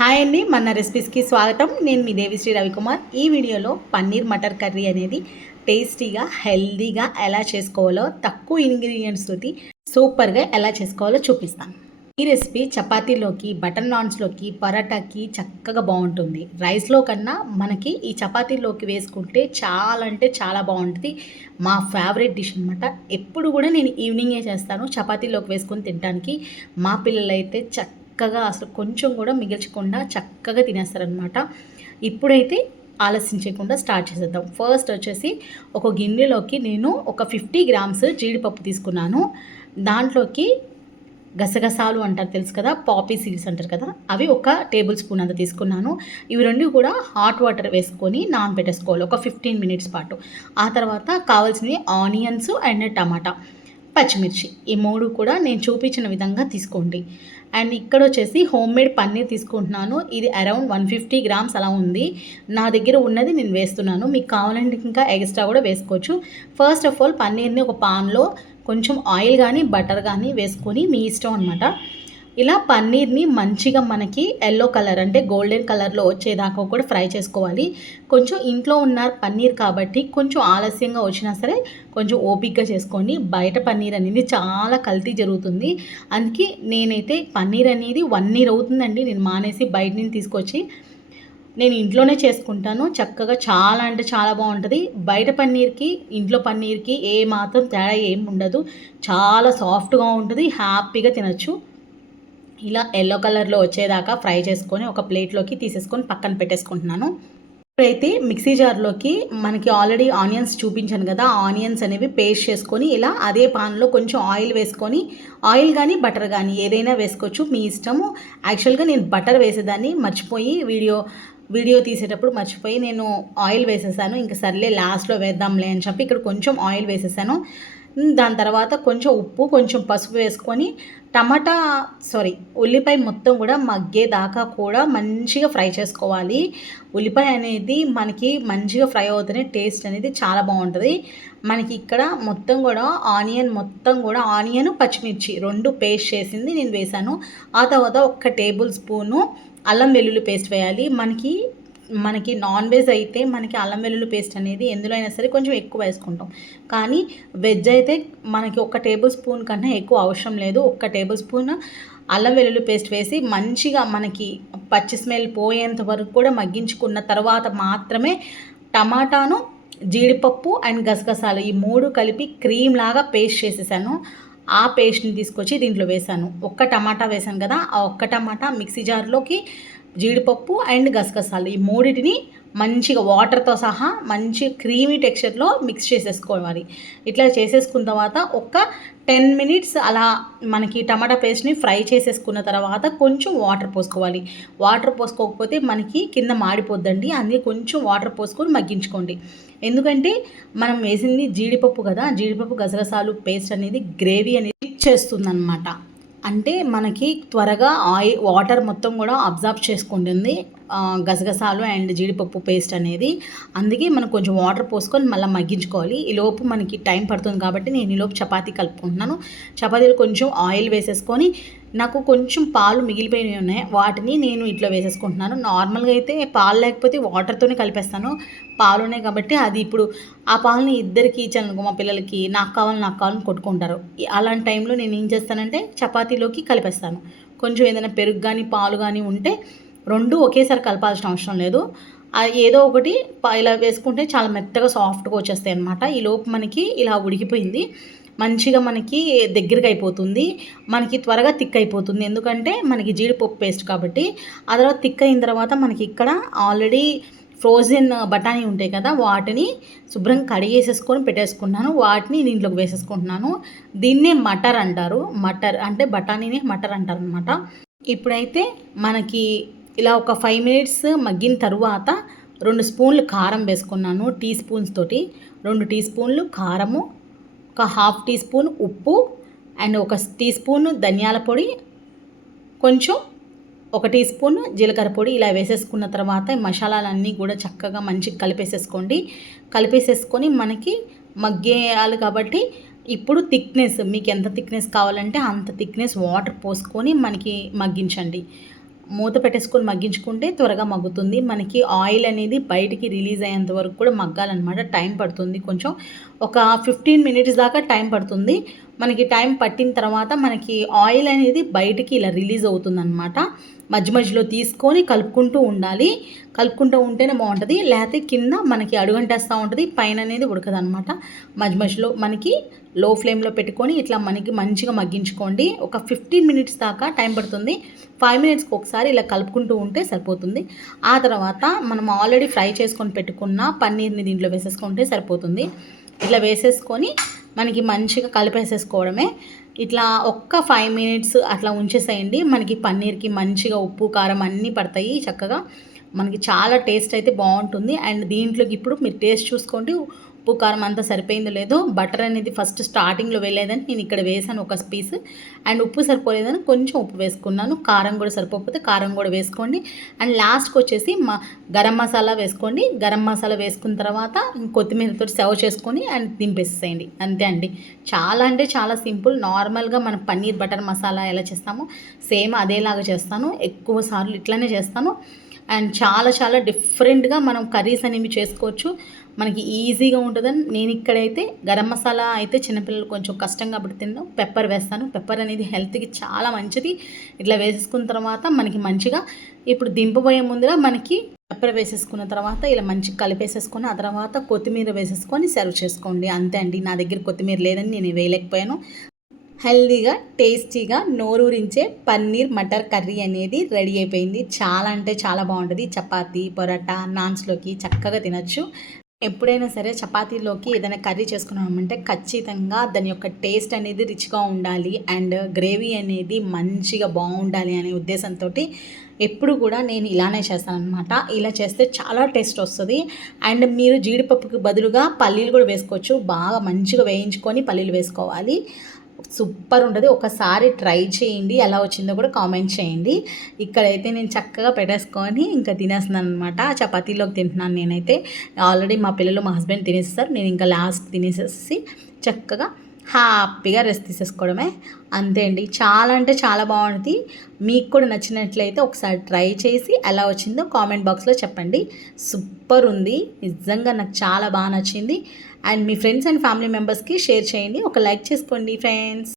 Hi అండి, మన రెసిపీస్కి స్వాగతం. నేను మీ దేవిశ్రీ రవికుమార్. ఈ వీడియోలో పన్నీర్ మటర్ కర్రీ అనేది టేస్టీగా హెల్దీగా ఎలా చేసుకోవాలో తక్కువ ఇంగ్రీడియంట్స్ తోటి సూపర్గా ఎలా చేసుకోవాలో చూపిస్తాను. ఈ రెసిపీ చపాతీలోకి, బటర్ నాన్స్లోకి, పరాటాకి చక్కగా బాగుంటుంది. రైస్లో కన్నా మనకి ఈ చపాతీలోకి వేసుకుంటే చాలా అంటే చాలా బాగుంటుంది. మా ఫేవరెట్ డిష్ అనమాట. ఎప్పుడు కూడా నేను ఈవినింగే చేస్తాను చపాతీలోకి వేసుకొని తినడానికి. మా పిల్లలైతే చక్కగా అసలు కొంచెం కూడా మిగిల్చకుండా చక్కగా తినేస్తారనమాట. ఇప్పుడైతే ఆలస్యం చేయకుండా స్టార్ట్ చేసేద్దాం. ఫస్ట్ వచ్చేసి ఒక గిన్నెలోకి నేను ఒక 50 గ్రామ్స్ జీడిపప్పు తీసుకున్నాను. దాంట్లోకి గసగసాలు అంటారు తెలుసు కదా, పాపీ సీడ్స్ అంటారు కదా, అవి ఒక టేబుల్ స్పూన్ అంత తీసుకున్నాను. ఇవి రెండు కూడా హాట్ వాటర్ వేసుకొని నానబెట్టేసుకోవాలి ఒక 15 మినిట్స్ పాటు. ఆ తర్వాత కావాల్సినవి ఆనియన్స్ అండ్ టమాటా, పచ్చిమిర్చి, ఈ మూడు కూడా నేను చూపించిన విధంగా తీసుకోండి. అండ్ ఇక్కడ వచ్చేసి హోమ్ మేడ్ పన్నీర్ తీసుకుంటున్నాను. ఇది అరౌండ్ 150 గ్రామ్స్ అలా ఉంది. నా దగ్గర ఉన్నది నేను వేస్తున్నాను. మీకు కావాలంటే ఇంకా ఎక్స్ట్రా కూడా వేసుకోవచ్చు. ఫస్ట్ ఆఫ్ ఆల్ పన్నీర్ని ఒక పాన్లో కొంచెం ఆయిల్ కానీ బటర్ కానీ వేసుకొని మీ ఇష్టం అనమాట. ఇలా పన్నీర్ని మంచిగా మనకి ఎల్లో కలర్ అంటే గోల్డెన్ కలర్లో వచ్చేదాకా కూడా ఫ్రై చేసుకోవాలి. కొంచెం ఇంట్లో ఉన్న పన్నీర్ కాబట్టి కొంచెం ఆలస్యంగా వచ్చినా సరే కొంచెం ఓపిక్గా చేసుకోండి. బయట పన్నీర్ అనేది చాలా కల్తీ జరుగుతుంది. అందుకే నేనైతే పన్నీర్ అనేది 1 ఇయర్ అవుతుందండి నేను మానేసి బయట నుంచి తీసుకొచ్చి నేను ఇంట్లోనే చేసుకుంటాను. చక్కగా చాలా అంటే చాలా బాగుంటుంది. బయట పన్నీర్కి ఇంట్లో పన్నీర్కి ఏ మాత్రం తేడా ఏం ఉండదు. చాలా సాఫ్ట్గా ఉంటుంది, హ్యాపీగా తినచ్చు. ఇలా ఎల్లో కలర్లో వచ్చేదాకా ఫ్రై చేసుకొని ఒక ప్లేట్లోకి తీసేసుకొని పక్కన పెట్టేసుకుంటున్నాను. ఇప్పుడైతే మిక్సీ జార్లోకి మనకి ఆల్రెడీ ఆనియన్స్ చూపించాను కదా, ఆనియన్స్ అనేవి పేస్ట్ చేసుకొని ఇలా అదే పాన్లో కొంచెం ఆయిల్ వేసుకొని, ఆయిల్ కానీ బటర్ కానీ ఏదైనా వేసుకోవచ్చు, మీ ఇష్టము. యాక్చువల్గా నేను బటర్ వేసేదాన్ని మర్చిపోయి వీడియో తీసేటప్పుడు మర్చిపోయి నేను ఆయిల్ వేసేసాను. ఇంకా సర్లే లాస్ట్లో వేద్దాంలే అని చెప్పి ఇక్కడ కొంచెం ఆయిల్ వేసేసాను. దాని తర్వాత కొంచెం ఉప్పు, కొంచెం పసుపు వేసుకొని ఉల్లిపాయ మొత్తం కూడా మగ్గేదాకా కూడా మంచిగా ఫ్రై చేసుకోవాలి. ఉల్లిపాయ అనేది మనకి మంచిగా ఫ్రై అవుతూనే టేస్ట్ అనేది చాలా బాగుంటుంది. మనకి ఇక్కడ మొత్తం కూడా ఆనియన్ పచ్చిమిర్చి రెండు పేస్ట్ చేసింది నేను వేసాను. ఆ తర్వాత 1 టేబుల్ స్పూను అల్లం వెల్లుల్లి పేస్ట్ వేయాలి. మనకి నాన్ వెజ్ అయితే మనకి అల్లం వెల్లుల్లి పేస్ట్ అనేది ఎందులో అయినా సరే కొంచెం ఎక్కువ వేసుకుంటాం. కానీ వెజ్ అయితే మనకి 1 టేబుల్ స్పూన్ కన్నా ఎక్కువ అవసరం లేదు. 1 టేబుల్ స్పూన్ అల్లం వెల్లుల్లి పేస్ట్ వేసి మంచిగా మనకి పచ్చి స్మెల్ పోయేంత వరకు కూడా మగ్గించుకున్న తర్వాత మాత్రమే టమాటాను, జీడిపప్పు అండ్ గసగసాలు ఈ 3 కలిపి క్రీమ్ లాగా పేస్ట్ చేసేసాను. ఆ పేస్ట్ని తీసుకొచ్చి దీంట్లో వేసాను. 1 టమాటా వేసాను కదా, ఆ 1 టమాటా మిక్సీ జార్లోకి జీడిపప్పు అండ్ గసగసాలు ఈ మూడింటిని మంచిగా వాటర్తో సహా మంచి క్రీమీ టెక్స్చర్లో మిక్స్ చేసేసుకోవాలి. ఇట్లా చేసేసుకున్న తర్వాత ఒక 10 మినిట్స్ అలా మనకి టమాటా పేస్ట్ని ఫ్రై చేసేసుకున్న తర్వాత కొంచెం వాటర్ పోసుకోవాలి. వాటర్ పోసుకోకపోతే మనకి కింద మాడిపోద్దండి. అందుకే కొంచెం వాటర్ పోసుకొని మగ్గించుకోండి. ఎందుకంటే మనం వేసింది జీడిపప్పు కదా, జీడిపప్పు గసగసాలు పేస్ట్ అనేది గ్రేవీ అనేది చేస్తుందన్నమాట. అంటే మనకి త్వరగా వాటర్ మొత్తం కూడా అబ్జర్వ్ చేసుకుంటుంది గసగసాలు అండ్ జీడిపప్పు పేస్ట్ అనేది. అందుకే మనం కొంచెం వాటర్ పోసుకొని మళ్ళీ మగ్గించుకోవాలి. ఈలోపు మనకి టైం పడుతుంది కాబట్టి నేను ఈలోపు చపాతీ కలుపుకుంటున్నాను. చపాతీలు కొంచెం ఆయిల్ వేసేసుకొని, నాకు కొంచెం పాలు మిగిలిపోయినవి ఉన్నాయి, వాటిని నేను ఇట్లా వేసేసుకుంటున్నాను. నార్మల్గా అయితే పాలు లేకపోతే వాటర్తోనే కలిపేస్తాను. పాలు ఉన్నాయి కాబట్టి అది ఇప్పుడు ఆ పాలని ఇద్దరికి ఇచ్చాను మా పిల్లలకి, నాకు కావాలని కొట్టుకుంటారు. అలాంటి టైంలో నేను ఏం చేస్తానంటే చపాతీలోకి కలిపేస్తాను. కొంచెం ఏదైనా పెరుగు కానీ పాలు కానీ ఉంటే రెండు ఒకేసారి కలపాల్సిన అవసరం లేదు. ఏదో ఒకటి ఇలా వేసుకుంటే చాలా మెత్తగా సాఫ్ట్గా వచ్చేస్తాయి అన్నమాట. ఈ లోపు మనకి ఇలా ఉడికిపోయింది, మంచిగా మనకి దగ్గరగా అయిపోతుంది, మనకి త్వరగా థిక్ అయిపోతుంది. ఎందుకంటే మనకి జీడిపప్పు పేస్ట్ కాబట్టి. ఆ తర్వాత థిక్ అయిన తర్వాత మనకి ఇక్కడ ఆల్రెడీ ఫ్రోజన్ బఠానీ ఉంటాయి కదా, వాటిని శుభ్రంగా కడిగేసేసుకొని పెట్టేసుకున్నాను. వాటిని దీంట్లోకి వేసేసుకుంటున్నాను. దీన్నే మటర్ అంటారు. మటర్ అంటే బఠానీని మటర్ అంటారు అనమాట. ఇప్పుడైతే మనకి ఇలా ఒక 5 మినిట్స్ మగ్గిన తరువాత 2 స్పూన్లు కారం వేసుకున్నాను. టీ స్పూన్స్ తోటి 2 టీ స్పూన్లు కారము, ఒక 1/2 టీ స్పూన్ ఉప్పు అండ్ 1 టీ స్పూన్ ధనియాల పొడి, కొంచెం 1 టీ స్పూన్ జీలకర్ర పొడి ఇలా వేసేసుకున్న తర్వాత ఈ మసాలాలన్నీ కూడా చక్కగా మంచిగా కలిపేసేసుకొని మనకి మగ్గేయాలి కాబట్టి ఇప్పుడు థిక్నెస్ మీకు ఎంత థిక్నెస్ కావాలంటే అంత థిక్నెస్ వాటర్ పోసుకొని మనకి మగ్గించండి. మూత పెట్టేసుకొని మగ్గించుకుంటే త్వరగా మగ్గుతుంది. మనకి ఆయిల్ అనేది బయటికి రిలీజ్ అయ్యేంత వరకు కూడా మగ్గాలన్నమాట. టైం పడుతుంది కొంచెం. ఒక 15 మినిట్స్ దాకా టైం పడుతుంది. మనకి టైం పట్టిన తర్వాత మనకి ఆయిల్ అనేది బయటికి ఇలా రిలీజ్ అవుతుందన్నమాట. మధ్య మధ్యలో తీసుకొని కలుపుకుంటూ ఉండాలి. కలుపుకుంటూ ఉంటేనే బాగుంటుంది. లేకపోతే కింద మనకి అడుగంటేస్తూ ఉంటుంది, పైన అనేది ఉడకదనమాట. మధ్య మధ్యలో మనకి లో ఫ్లేమ్లో పెట్టుకొని ఇట్లా మనకి మంచిగా మగ్గించుకోండి. ఒక 15 మినిట్స్ దాకా టైం పడుతుంది. 5 మినిట్స్కి ఒకసారి ఇలా కలుపుకుంటూ ఉంటే సరిపోతుంది. ఆ తర్వాత మనం ఆల్రెడీ ఫ్రై చేసుకొని పెట్టుకున్న పన్నీర్ని దీంట్లో వేసేసుకుంటే సరిపోతుంది. ఇట్లా వేసేసుకొని మనకి మంచిగా కలిపేసేసుకోవడమే. ఇట్లా ఒక్క 5 మినిట్స్ అట్లా ఉంచేసేయండి. మనకి పన్నీర్కి మంచిగా ఉప్పు కారం అన్నీ పడతాయి చక్కగా. మనకి చాలా టేస్ట్ అయితే బాగుంటుంది. అండ్ దీంట్లోకి ఇప్పుడు మీరు టేస్ట్ చూసుకోండి, ఉప్పు కారం అంతా సరిపోయిందో లేదో. బటర్ అనేది ఫస్ట్ స్టార్టింగ్లో వేయలేదని నేను ఇక్కడ వేసాను ఒక పీస్. అండ్ ఉప్పు సరిపోలేదని కొంచెం ఉప్పు వేసుకున్నాను. కారం కూడా సరిపోకపోతే కారం కూడా వేసుకోండి. అండ్ లాస్ట్కి వచ్చేసి గరం మసాలా వేసుకోండి. గరం మసాలా వేసుకున్న తర్వాత కొత్తిమీరతో సర్వ్ చేసుకొని అండ్ దింపేసేయండి. అంతే అండి. చాలా అంటే చాలా సింపుల్. నార్మల్గా మనం పన్నీర్ బటర్ మసాలా ఎలా చేస్తామో సేమ్ అదేలాగా చేస్తాను. ఎక్కువ సార్లు ఇట్లానే చేస్తాను. అండ్ చాలా చాలా డిఫరెంట్గా మనం కర్రీస్ అనేవి చేసుకోవచ్చు. మనకి ఈజీగా ఉంటుందని నేను ఇక్కడైతే గరం మసాలా అయితే చిన్నపిల్లలు కొంచెం కష్టం కాబట్టి తిన్నాను. పెప్పర్ వేస్తాను. పెప్పర్ అనేది హెల్త్కి చాలా మంచిది. ఇట్లా వేసేసుకున్న తర్వాత మనకి మంచిగా ఇప్పుడు దింపబోయే ముందుగా మనకి పెప్పర్ వేసేసుకున్న తర్వాత ఇలా మంచిగా కలిపేసేసుకొని ఆ తర్వాత కొత్తిమీర వేసేసుకొని సర్వ్ చేసుకోండి. అంతే అండి. నా దగ్గర కొత్తిమీర లేదని నేను వేయలేకపోయాను. హెల్దీగా టేస్టీగా నోరూరించే పన్నీర్ మటర్ కర్రీ అనేది రెడీ అయిపోయింది. చాలా అంటే చాలా బాగుంటుంది. చపాతీ పొరాటా నాన్స్లోకి చక్కగా తినచ్చు. ఎప్పుడైనా సరే చపాతీలోకి ఏదైనా కర్రీ చేసుకున్నామంటే ఖచ్చితంగా దాని యొక్క టేస్ట్ అనేది రిచ్గా ఉండాలి అండ్ గ్రేవీ అనేది మంచిగా బాగుండాలి అనే ఉద్దేశంతో ఎప్పుడు కూడా నేను ఇలానే చేస్తానన్నమాట. ఇలా చేస్తే చాలా టేస్ట్ వస్తుంది. అండ్ మీరు జీడిపప్పుకి బదులుగా పల్లీలు కూడా వేసుకోవచ్చు. బాగా మంచిగా వేయించుకొని పల్లీలు వేసుకోవాలి. సూపర్ ఉంటుంది. ఒకసారి ట్రై చేయండి. ఎలా వచ్చిందో కూడా కామెంట్ చేయండి. ఇక్కడైతే నేను చక్కగా పెట్టేసుకొని ఇంకా తినేస్తున్నాను అనమాట. చపాతీలోకి తింటున్నాను నేనైతే. ఆల్రెడీ మా పిల్లలు మా హస్బెండ్ తినేస్తారు. నేను ఇంకా లాస్ట్ తినేసేసి చక్కగా హ్యాపీగా రెస్ట్ తీసేసుకోవడమే. అంతే అండి. చాలా అంటే చాలా బాగుంటుంది. మీకు కూడా నచ్చినట్లయితే ఒకసారి ట్రై చేసి ఎలా వచ్చిందో కామెంట్ బాక్స్లో చెప్పండి. సూపర్ ఉంది. నిజంగా నాకు చాలా బాగా నచ్చింది. And me friends and family మెంబర్స్కి షేర్ చేయండి. ఒక లైక్ చేసుకోండి ఫ్రెండ్స్.